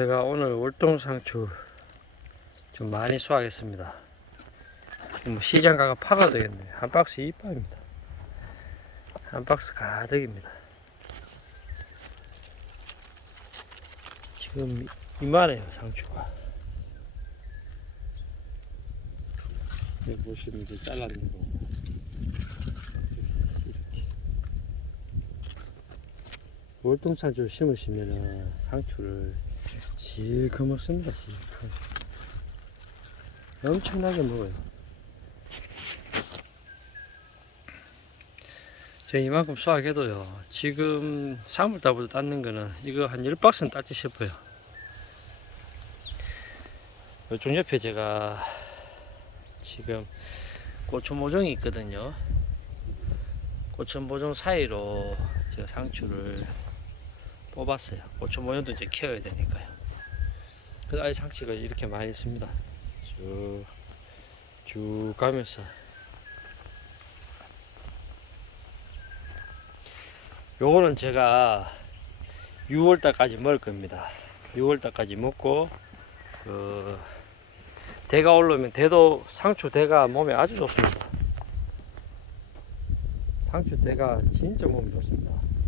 제가 오늘 월동상추 좀 많이 수확했습니다. 뭐 시장 가가 파가 되겠네. 한 박스 이빠입니다. 한 박스 가득입니다. 지금 이만해요 상추가. 여기 보시면 이제 잘라낸 거. 이렇게. 월동상추 심으시면은 상추를 실컷 먹습니다 실컷 엄청나게 먹어요. 제가 이만큼 수확해도요 지금 3월달부터 땄는 거는 이거 한 10박스는 땄지 싶어요. 이쪽 옆에 제가 지금 고추 모종이 있거든요. 고추 모종 사이로 제가 상추를 뽑았어요. 고추 모종도 이제 키워야 되니까요. 그래서 아예 상추가 이렇게 많이 있습니다. 쭉, 쭉 가면서. 요거는 제가 6월달까지 먹을 겁니다. 6월달까지 먹고, 그, 대가 올라오면 대도 상추 대가 몸에 아주 좋습니다. 상추 대가 진짜 몸에 좋습니다.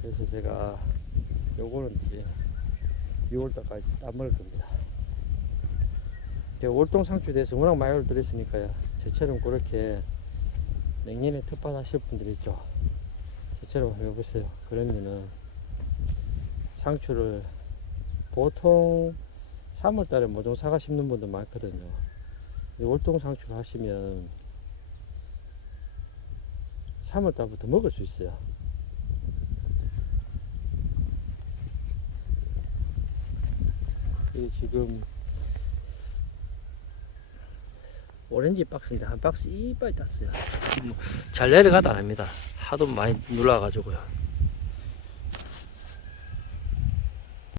그래서 제가 요거는 이제 6월달까지 따먹을 겁니다. 월동 상추에 대해서 워낙 많이 올드렸으니까요. 저처럼 그렇게 냉년에 텃밭 하실 분들 있죠. 저처럼 해보세요. 그러면은 상추를 보통 3월달에 모종 사과 심는 분들 많거든요. 이 월동 상추를 하시면 3월달부터 먹을 수 있어요. 이게 지금 오렌지 박스인데 한 박스 이빨 땄어요. 뭐잘 내려가도 안 합니다. 하도 많이 눌러가지고요.